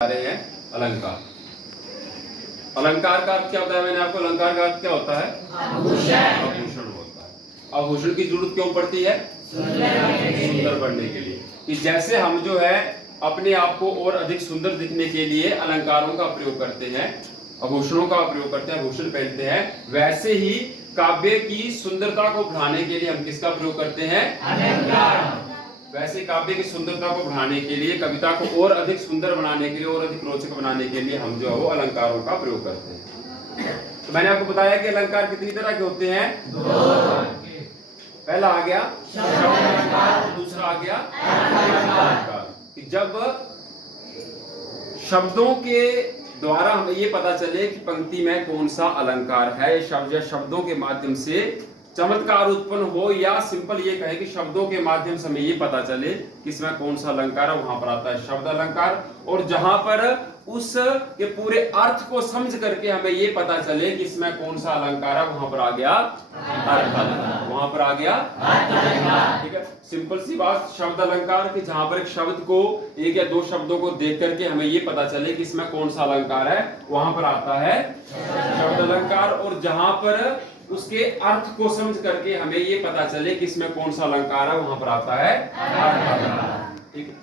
रहे हैं अलंकार। अलंकार का अर्थ क्या होता है? मैंने आपको अलंकार का अर्थ क्या होता है? आभूषण होता है। आभूषण की जरूरत क्यों पड़ती है? सुंदर बनने के लिए। कि जैसे हम जो है अपने आप को और अधिक सुंदर दिखने के लिए अलंकारों का प्रयोग करते हैं, आभूषणों का प्रयोग करते हैं, आभूषण पहनते हैं, वैसे ही काव्य की सुंदरता को बढ़ाने के लिए हम किसका प्रयोग करते हैं? अलंकार। वैसे काव्य की सुंदरता को बढ़ाने के लिए, कविता को और अधिक सुंदर बनाने के लिए, और अधिक रोचक बनाने के लिए हम जो है वो अलंकारों का प्रयोग करते हैं। तो मैंने आपको बताया कि अलंकार कितनी तरह के होते हैं? पहला आ गया शब्द अलंकार, दूसरा आ गया अलंकार। कि जब शब्दों के द्वारा हमें ये पता चले कि पंक्ति में कौन सा अलंकार है, शब्द या शब्दों के माध्यम से चमत्कार उत्पन्न हो, या सिंपल ये कहे कि शब्दों के माध्यम से हमें ये पता चले कि इसमें कौन सा अलंकार है, वहां पर आता है शब्द अलंकार। और जहां पर उस के पूरे अर्थ को समझ करके हमें ये पता चले कि इसमें कौन सा अलंकार है, वहां पर आ गया अर्थ अलंकार। वहां पर आ गया अर्थ अलंकार। ठीक है, सिंपल सी बात, शब्द अलंकार कि जहां पर एक शब्द को, एक या दो शब्दों को देख करके हमें ये पता चले कि इसमें कौन सा अलंकार है, वहां पर आता है शब्द अलंकार। और जहां पर उसके अर्थ को समझ करके हमें ये पता चले कि इसमें कौन सा अलंकार है, वहां पर आता है अर्थ अलंकार। ठीक है,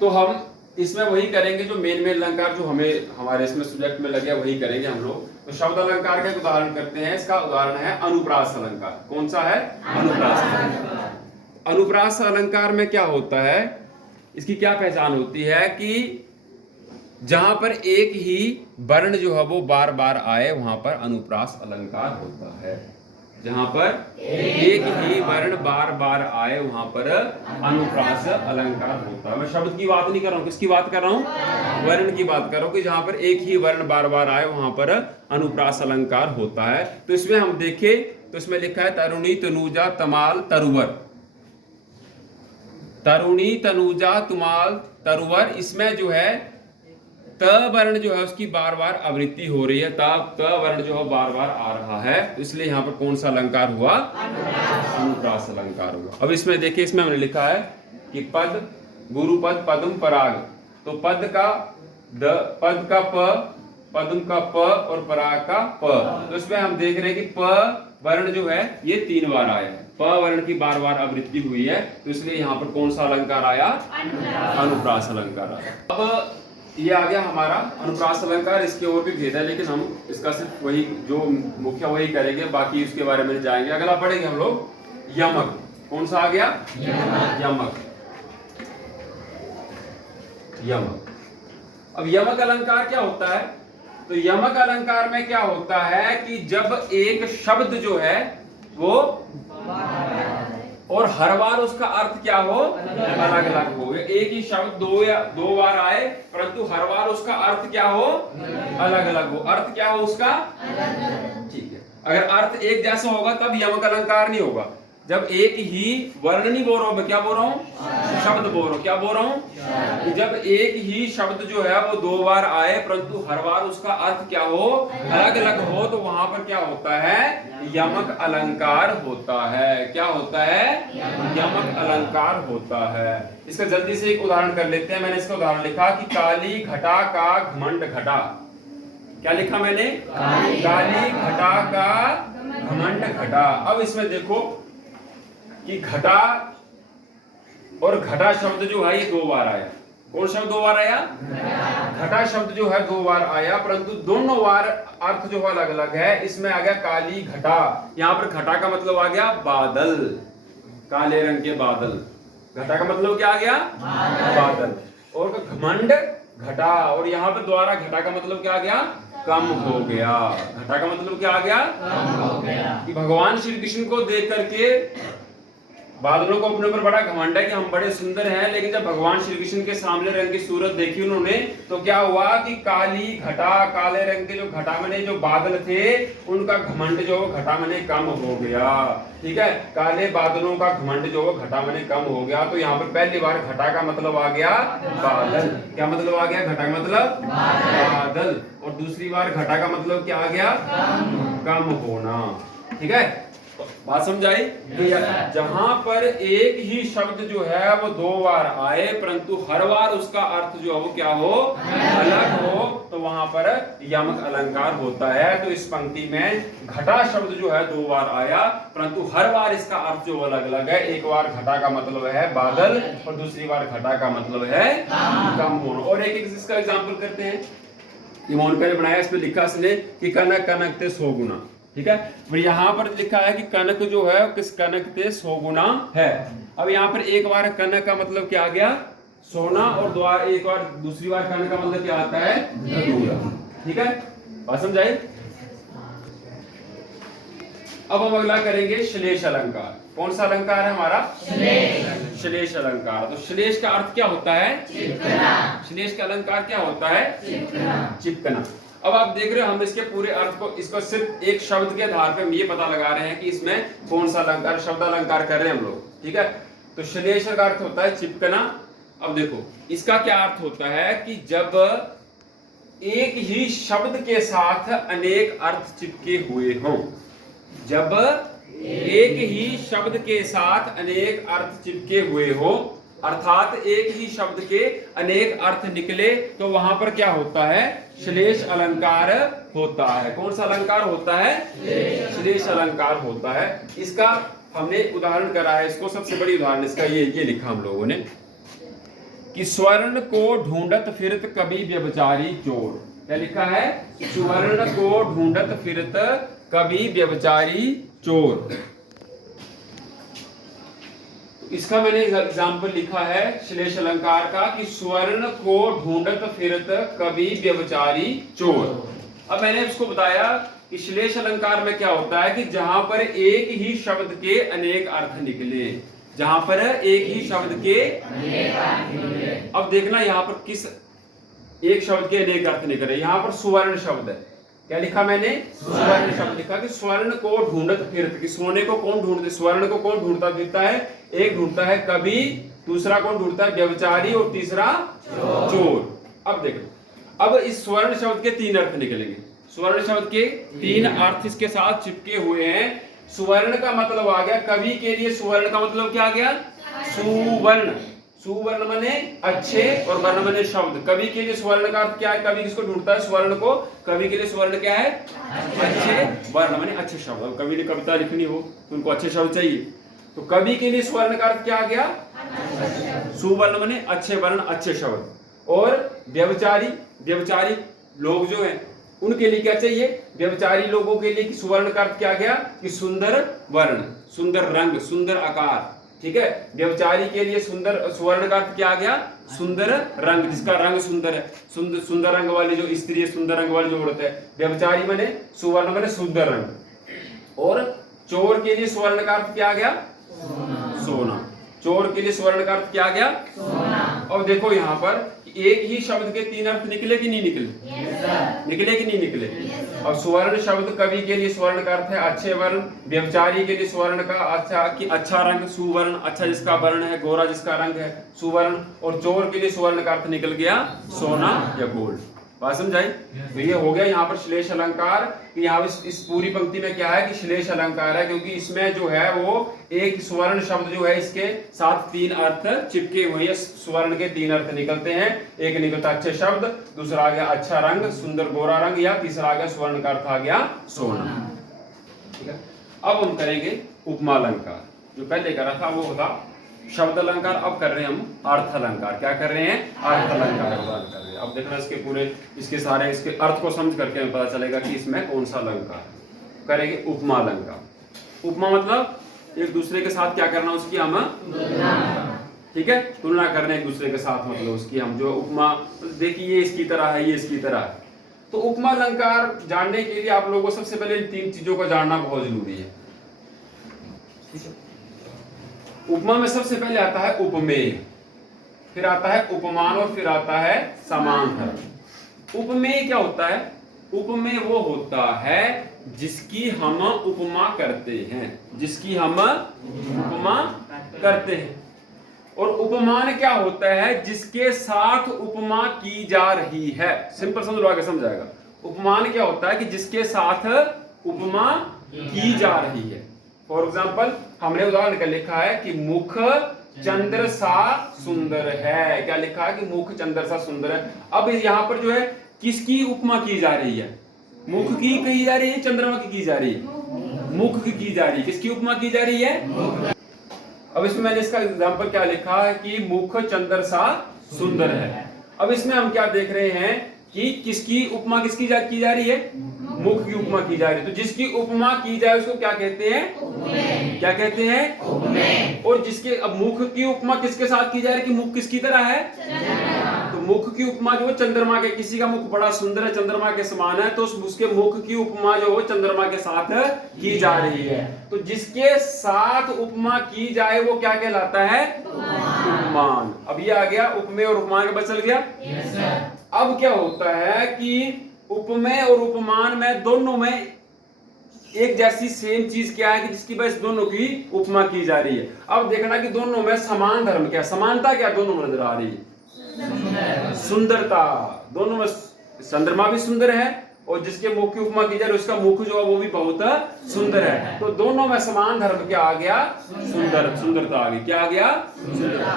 तो हम इसमें वही करेंगे जो मेन अलंकार जो हमें हमारे इसमें सब्जेक्ट में लगे वही करेंगे हम लोग। तो शब्द अलंकार का उदाहरण करते हैं। इसका उदाहरण है अनुप्रास अलंकार। कौन सा है? अनुप्रास अलंकार। अनुप्रास अलंकार में क्या होता है, इसकी क्या पहचान होती है कि जहां पर एक ही वर्ण जो है वो बार बार आए, वहां पर अनुप्रास अलंकार होता है। जहां पर एक ही वर्ण बार बार आए, वहां पर अनुप्रास अलंकार होता है। मैं शब्द की बात नहीं कर रहा हूं, किसकी बात कर रहा हूं? वर्ण की बात कर रहा हूं कि जहां पर एक ही वर्ण बार बार आए, वहां पर अनुप्रास अलंकार होता है। तो इसमें हम देखें तो इसमें लिखा है तरुणी तनुजा तमाल तरुवर। तरुणी तनुजा तुमाल तरुवर, इसमें जो है त वर्ण जो है उसकी बार बार आवृत्ति हो रही है, त वर्ण जो है बार बार आ रहा है, तो इसलिए यहाँ पर कौन सा अलंकार हुआ? अनुप्रास अलंकार हुआ। अब इसमें देखिए, इसमें हमने लिखा है कि पद गुरुपद पदम पराग। तो पद का प, पदम का प और पराग का प। तो इसमें हम देख रहे हैं कि प वर्ण जो है ये 3 बार आया है, प वर्ण की बार बार आवृत्ति हुई है, तो इसलिए यहाँ पर कौन सा अलंकार आया? अनुप्रास अलंकार आया। अब ये आ गया हमारा अनुप्रास अलंकार। इसके और भी भेद है, लेकिन हम इसका सिर्फ वही जो मुख्य वही करेंगे, बाकी उसके बारे में जाएंगे। अगला पढ़ेंगे हम लोग यमक। कौन सा आ गया? यमक। यमक। अब यमक अलंकार क्या होता है? तो यमक अलंकार में क्या होता है कि जब एक शब्द जो है वो और हर बार उसका अर्थ क्या हो? अलग अलग हो। एक ही शब्द दो बार आए, परंतु हर बार उसका अर्थ क्या हो? अलग अलग हो। अर्थ क्या हो उसका? ठीक है, अगर अर्थ एक जैसा होगा तब यमक अलंकार नहीं होगा। जब एक ही वर्ण नहीं बोल रहा हूं मैं, क्या बोल रहा हूं? शब्द बोल रहा हूं। क्या बोल रहा हूं? जब एक ही शब्द जो है वो 2 बार आए, परंतु हर बार उसका अर्थ क्या हो? अलग अलग हो, तो वहां पर क्या होता है? यमक अलंकार होता है। क्या होता है? यमक अलंकार होता है। इसका जल्दी से एक उदाहरण कर लेते हैं। मैंने इसका उदाहरण लिखा कि काली घटा का घमंड घटा। क्या लिखा मैंने? काली घटा का घमंड घटा। अब इसमें देखो कि घटा और घटा शब्द जो है ये 2 बार आया। कौन शब्द 2 बार आया? घटा शब्द जो है 2 बार आया, परंतु दोनों बार अर्थ जो है अलग अलग है। इसमें आ गया काली घटा। यहाँ पर घटा का मतलब आ गया बादल, काले रंग के बादल। घटा का मतलब क्या आ गया? बादल। और घमंड घटा, और यहाँ पर द्वारा घटा का मतलब क्या आ गया? कम हो गया। घटा का मतलब क्या आ गया? कम हो गया। कि भगवान श्री कृष्ण को देख करके बादलों को अपने ऊपर बड़ा घमंड है कि हम बड़े सुंदर हैं, लेकिन जब भगवान श्री कृष्ण के सामने रंग की सूरत देखी उन्होंने, तो क्या हुआ कि काली घटा, काले रंग के जो घटा मने जो बादल थे, उनका घमंड जो घटा मने कम हो गया। ठीक है, काले बादलों का घमंड जो घटा मने कम हो गया। तो यहाँ पर पहली बार घटा का मतलब आ गया बादल। क्या मतलब आ गया? घटा का मतलब बादल। और दूसरी बार घटा का मतलब क्या आ गया? कम होना। ठीक है, बात समझाई? जहां पर एक ही शब्द जो है वो दो बार आए परंतु हर बार उसका अर्थ जो है वो क्या हो, अलग हो, तो वहां पर यमक अलंकार होता है। तो इस पंक्ति में घटा शब्द जो है दो बार आया परंतु हर बार इसका अर्थ जो अलग अलग है। एक बार घटा का मतलब है बादल और दूसरी बार घटा का मतलब है कम होना। और एक इसका एग्जाम्पल करते हैं। इमोन का बनाया, इसमें लिखा इसने कि कनक कनक ते 100 गुना, ठीक है। पर यहाँ पर लिखा है कि कनक जो है किस कनक ते 100 गुना है। अब यहाँ पर एक बार कनक का मतलब क्या आ गया, सोना, और एक बार दूसरी बार कनक का मतलब क्या आता है, धतूरा, ठीक है। बात समझाई? अब हम अगला करेंगे श्लेष अलंकार। कौन सा अलंकार है हमारा? श्लेष अलंकार। तो श्लेष का अर्थ क्या होता है? चिपकना। श्लेष का अलंकार क्या होता है? चिपकना। अब आप देख रहे हो हम इसके पूरे अर्थ को, इसको सिर्फ एक शब्द के आधार पे हम ये पता लगा रहे हैं कि इसमें कौन सा अलंकार, शब्द अलंकार कर रहे हैं हम लोग, ठीक है। तो श्लेष का अर्थ होता है चिपकना। अब देखो इसका क्या अर्थ होता है कि जब एक ही शब्द के साथ अनेक अर्थ चिपके हुए हों, जब एक ही शब्द के साथ अनेक अर्थ चिपके हुए हो, अर्थात एक ही शब्द के अनेक अर्थ निकले, तो वहां पर क्या होता है? श्लेष अलंकार होता है। कौन सा अलंकार होता है? श्लेष अलंकार होता है। इसका हमने उदाहरण करा है, इसको सबसे बड़ी उदाहरण इसका ये लिखा हम लोगों ने कि स्वर्ण को ढूंढत फिरत कभी व्यभिचारी चोर। क्या लिखा है? स्वर्ण को ढूंढत फिरत कभी व्यभिचारी चोर। इसका मैंने एग्जाम्पल लिखा है श्लेष अलंकार का कि स्वर्ण को ढूंढत फिरत कभी व्यभिचारी चोर। अब मैंने इसको बताया कि श्लेष अलंकार में क्या होता है कि जहां पर एक ही शब्द के अनेक अर्थ निकले, जहां पर एक ही शब्द के अनेक अर्थ निकले। अब देखना यहाँ पर किस एक शब्द के अनेक अर्थ निकले। यहाँ पर सुवर्ण शब्द है। क्या लिखा मैंने? स्वर्ण शब्द लिखा कि स्वर्ण को ढूंढत फिरत, कि सोने को कौन ढूंढते, स्वर्ण को कौन ढूंढता फिरता है? एक ढूंढता है कभी, दूसरा कौन ढूंढता है? व्यभिचारी, और तीसरा चोर। अब देखो, अब इस स्वर्ण शब्द के तीन अर्थ निकलेंगे। स्वर्ण शब्द के तीन अर्थ इसके साथ चिपके हुए हैं। सुवर्ण का मतलब आ गया, कवि के लिए सुवर्ण का मतलब क्या आ गया? सुवर्ण। सुवर्ण माने अच्छे और वर्ण माने शब्द। कवि के लिए स्वर्ण का अर्थ क्या है? कवि किसको ढूंढता है? स्वर्ण को। कवि के लिए स्वर्ण क्या है? अच्छे। वर्ण माने अच्छे शब्द। अब कवि ने कविता लिखनी हो तो उनको अच्छे शब्द चाहिए, तो कवि के लिए स्वर्ण का अर्थ क्या आ गया? सुवर्ण माने अच्छे वर्ण, अच्छे शब्द। और व्यभिचारी, व्यभिचारी लोग जो हैं उनके लिए क्या चाहिए? व्यभिचारी लोगों के लिए सुवर्ण का अर्थ क्या आ गया? कि सुंदर वर्ण, सुंदर रंग, सुंदर आकार, ठीक है। व्यभिचारी के लिए सुंदर, सुवर्ण का अर्थ क्या आ गया? सुंदर रंग, जिसका रंग सुंदर है। सुंदर रंग वाली जो स्त्री है, सुंदर रंग वाली जो औरत है। व्यभिचारी माने सुवर्ण माने सुंदर रंग। और चोर के लिए सुवर्ण का अर्थ क्या आ गया? सोना। चोर के लिए सुवर्ण का अर्थ क्या आ गया? सोना। और देखो यहाँ पर एक ही शब्द के तीन अर्थ निकले कि नहीं निकले? निकले कि नहीं निकले? और सुवर्ण शब्द कवि के लिए स्वर्ण का अर्थ है अच्छे वर्ण। व्यभिचारी के लिए स्वर्ण का अच्छा कि अच्छा रंग, सुवर्ण, अच्छा जिसका वर्ण है, गोरा जिसका रंग है, सुवर्ण। और चोर के लिए स्वर्ण का अर्थ निकल गया सोना या गोल्ड। बात समझाई? तो ये हो गया यहाँ पर श्लेष अलंकार। यहाँ इस पूरी पंक्ति में क्या है कि श्लेष अलंकार है, क्योंकि इसमें जो है वो एक स्वर्ण शब्द जो है इसके साथ तीन अर्थ चिपके हुए हैं। स्वर्ण के तीन अर्थ निकलते हैं। एक निकलता अच्छे शब्द, दूसरा आ गया अच्छा रंग, सुंदर गोरा रंग, या तीसरा आ गया स्वर्ण का अर्थ आ गया सोना। ठीक है। अब हम करेंगे उपमा अलंकार। जो पहले करा था वो था शब्द अलंकार, अब कर रहे हैं हम अर्थ अलंकार। क्या कर रहे हैं? अर्थ अलंकार कर रहे हैं। अब देखना इसके पूरे, इसके सारे, इसके अर्थ को समझ करके हमें पता चलेगा कि इसमें कौन सा अलंकार करेंगे। उपमा अलंकार। उपमा मतलब एक दूसरे के साथ क्या करना, उसकी हम ठीक है तुलना करना एक दूसरे के साथ, मतलब उसकी हम जो उपमा, देखिए ये इसकी तरह है, ये इसकी तरह है। तो उपमा अलंकार जानने के लिए आप लोगों को सबसे पहले इन तीन चीजों को जानना बहुत जरूरी है। उपमा में सबसे पहले आता है उपमेय, फिर आता है उपमान, और फिर आता है समांतर। उपमेय क्या होता है? उपमेय वो होता है जिसकी हम उपमा करते हैं, जिसकी हम उपमा करते हैं। और उपमान क्या होता है? जिसके साथ उपमा की जा रही है। सिंपल समझ लो, आगे समझाएगा। उपमान क्या होता है? कि जिसके साथ उपमा की जा रही है। फॉर एग्जाम्पल हमने उदाहरण कर लिखा है कि मुख चंद्र सा सुंदर है। क्या लिखा है कि मुख चंद्र सा सुंदर है। अब यहाँ पर जो है किसकी उपमा की जा रही है? मुख की कही जा रही है, चंद्रमा की जा रही है? मुख की जा रही है। किसकी उपमा की जा रही है? अब इसमें मैंने इसका एग्जाम्पल क्या लिखा है कि मुख चंद्र सा सुंदर है। अब इसमें हम क्या देख रहे हैं कि किसकी उपमा की जा रही है? मुख की उपमा की जा रही है। तो जिसकी उपमा की जाए उसको क्या कहते हैं? क्या कहते हैं? और जिसके अब मुख की उपमा किसके साथ की जा रही है कि मुख किसकी तरह है? तो मुख की उपमा जो चंद्रमा के, किसी का मुख बड़ा सुंदर है, चंद्रमा के समान है, तो उसके मुख की उपमा जो चंद्रमा के साथ की जा रही है। तो जिसके साथ उपमा की जाए वो क्या कहलाता है? उपमान। अब ये आ गया उपमेय और उपमान का बचल गया। अब क्या होता है कि उपमेय और उपमान में दोनों में एक जैसी सेम चीज क्या है कि जिसकी वजह से दोनों की उपमा की जा रही है। अब देखना कि दोनों में समान धर्म क्या, समानता क्या दोनों में नजर आ रही है? सुंदरता। दोनों में चंद्रमा भी सुंदर है और जिसके मुख की उपमा की जा रही है उसका मुख जो है वो भी बहुत सुंदर है। तो दोनों में समान धर्म क्या आ गया? सुंदरता आ गई। क्या आ गया?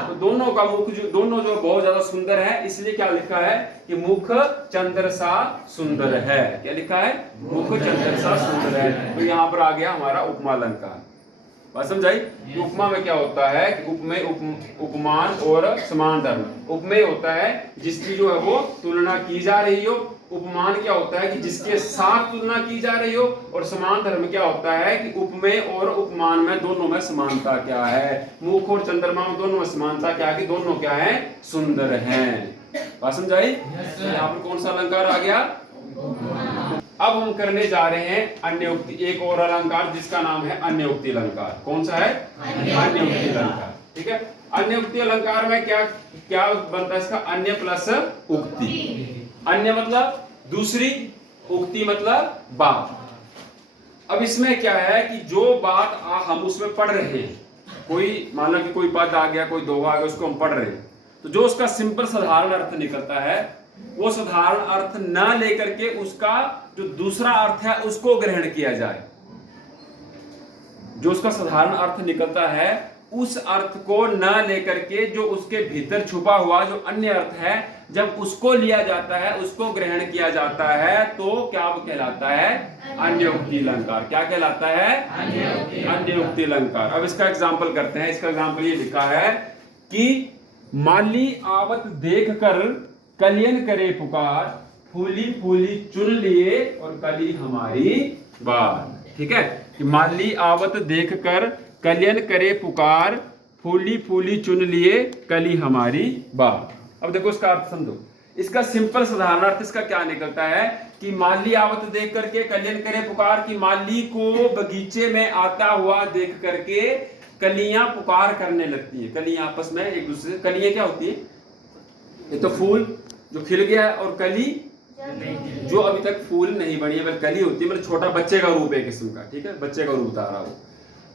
तो दोनों का मुख दोनों जो बहुत ज्यादा सुंदर है, इसलिए क्या लिखा है कि मुख चंद्र सा सुंदर है। क्या लिखा है? मुख चंद्र सा सुंदर है। तो यहाँ पर आ गया हमारा उपमा अलंकार। बात समझाई? उपमा में क्या होता है कि उपमेय उपमान और समान धर्म। उपमेय होता है जिसकी जो है वो तुलना की जा रही हो। उपमान क्या होता है कि जिसके साथ तुलना की जा रही हो। और समान धर्म क्या होता है कि उपमेय और उपमान में दोनों में समानता क्या है? मुख और चंद्रमा में दोनों में समानता क्या है कि दोनों क्या है? सुंदर हैं। बात समझाई? यहाँ पर कौन सा अलंकार आ गया? अब हम करने जा रहे हैं अन्योक्ति, एक और अलंकार जिसका नाम है अन्योक्ति अलंकार। कौन सा है? अन्योक्ति अलंकार। ठीक है। अन्योक्ति अलंकार में क्या क्या बनता है इसका? अन्य प्लस उक्ति। अन्य मतलब दूसरी, उक्ति मतलब बात। अब इसमें क्या है कि जो बात हम उसमें पढ़ रहे हैं, कोई मान लो कि कोई पद आ गया, कोई दोहा आ गया, उसको हम पढ़ रहे हैं, तो जो उसका सिंपल साधारण अर्थ निकलता है वो साधारण अर्थ न लेकर के उसका जो दूसरा अर्थ है उसको ग्रहण किया जाए। जो उसका साधारण अर्थ निकलता है उस अर्थ को न लेकर के जो उसके भीतर छुपा हुआ जो अन्य अर्थ है, जब उसको लिया जाता है, उसको ग्रहण किया जाता है, तो क्या कहलाता है? अन्योक्ति अलंकार। क्या कहलाता है? अन्योक्ति अलंकार। अब इसका एग्जाम्पल करते हैं। इसका एग्जाम्पल ये लिखा है कि माली आवत देख कर कलियन करे पुकार, फूली फूली चुन लिए और कली हमारी बार। ठीक है कि माली आवत देख कर कलियन करे पुकार, फूली फूली चुन लिए कली हमारी बार। अब देखो इसका अर्थ समझो। इसका सिंपल साधारण अर्थ इसका क्या निकलता है कि माली आवत देख करके कलियन करे पुकार, की माली को बगीचे में आता हुआ देख करके कलियां पुकार करने लगती है। कलियां आपस में एक दूसरे से, कलियां क्या होती है? ये तो फूल जो खिल गया है, और कली जो अभी तक फूल नहीं बनी है, कली होती है, मतलब छोटा बच्चे का रूप है किस्म का। ठीक है, बच्चे का रूप बता रहा हूं।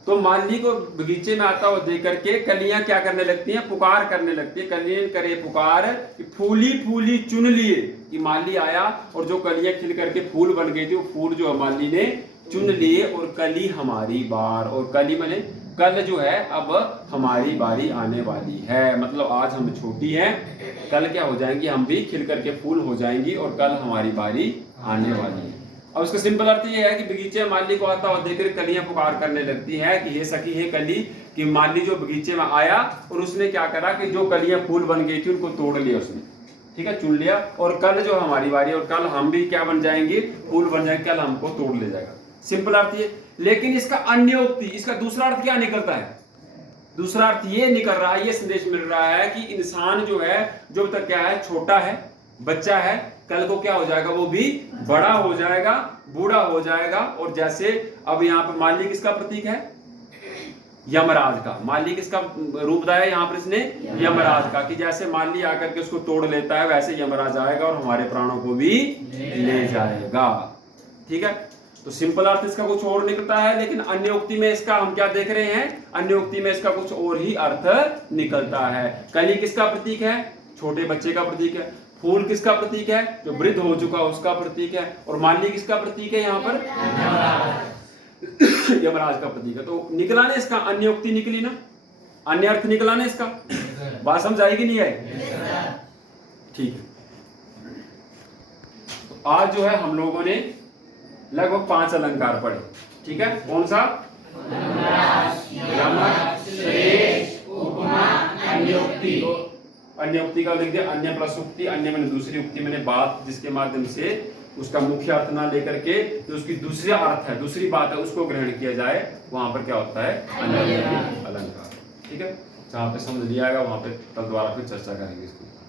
तो माली को बगीचे में आता हुआ देख करके कलियां क्या करने लगती हैं? पुकार करने लगती है। कलियां करे पुकार कि फूली फूली चुन लिए, कि माली आया और जो कलियां खिल करके फूल बन गई थी वो फूल जो माली ने चुन लिए, और कली हमारी बार। और कली माने कल जो है अब हमारी बारी आने वाली है, मतलब आज हम छोटी हैं, कल क्या हो जाएंगी? हम भी खिल करके फूल हो जाएंगी और कल हमारी बारी आने वाली है। अब उसका सिंपल अर्थ ये है कि बगीचे में माली को आता हुआ देखकर कलियां पुकार करने लगती है कि हे सखी हे कली, कि माली जो बगीचे में आया और उसने क्या करा कि जो कलियां फूल बन गई थी उनको तोड़ लिया उसने। ठीक है, चुन लिया, और कल जो हमारी बारी, और कल हम भी क्या बन जाएंगे? फूल बन जाएंगे, कल हमको तोड़ ले जाएगा। सिंपल अर्थ ये। लेकिन इसका अन्योक्ति, इसका दूसरा अर्थ क्या निकलता है? दूसरा अर्थ ये निकल रहा है, ये संदेश मिल रहा है कि इंसान जो है, जो तक क्या है, छोटा है, बच्चा है, कल को क्या हो जाएगा? वो भी बड़ा हो जाएगा, बूढ़ा हो जाएगा। और जैसे अब यहाँ पर माली किसका प्रतीक है? यमराज का। माली किसका रूप बताया यहाँ पर इसने? यमराज का। कि जैसे माली आकर के उसको तोड़ लेता है, वैसे यमराज आएगा और हमारे प्राणों को भी ले जाएगा। ठीक है, तो सिंपल अर्थ इसका कुछ और निकलता है, लेकिन अन्योक्ति में इसका हम क्या देख रहे हैं? अन्योक्ति में इसका कुछ और ही अर्थ निकलता है। कली किसका प्रतीक है? छोटे बच्चे का प्रतीक है। फूल किसका प्रतीक है? जो वृद्ध हो चुका उसका प्रतीक है। और माली किसका प्रतीक है यहाँ पर? यमराज का प्रतीक है। तो निकला ना इसका अन्य उक्ति निकली ना, अन्य अर्थ निकला ना इसका। बात समझ आएगी नहीं आएगी? ठीक है। तो आज जो है हम लोगों ने लगभग 5 अलंकार पढ़े। ठीक है, कौन सा? अन्य उक्ति का लिख दिया, अन्य प्लस उक्ति, अन्य मैंने दूसरी उक्ति, मैंने बात जिसके माध्यम से उसका मुख्य अर्थ ना लेकर के जो उसकी दूसरा अर्थ है, दूसरी बात है, उसको ग्रहण किया जाए, वहां पर क्या होता है? अन्य अलंकार। ठीक है, जहाँ पे समझ लिया वहां पे कल दोबारा फिर चर्चा करेंगे इसको।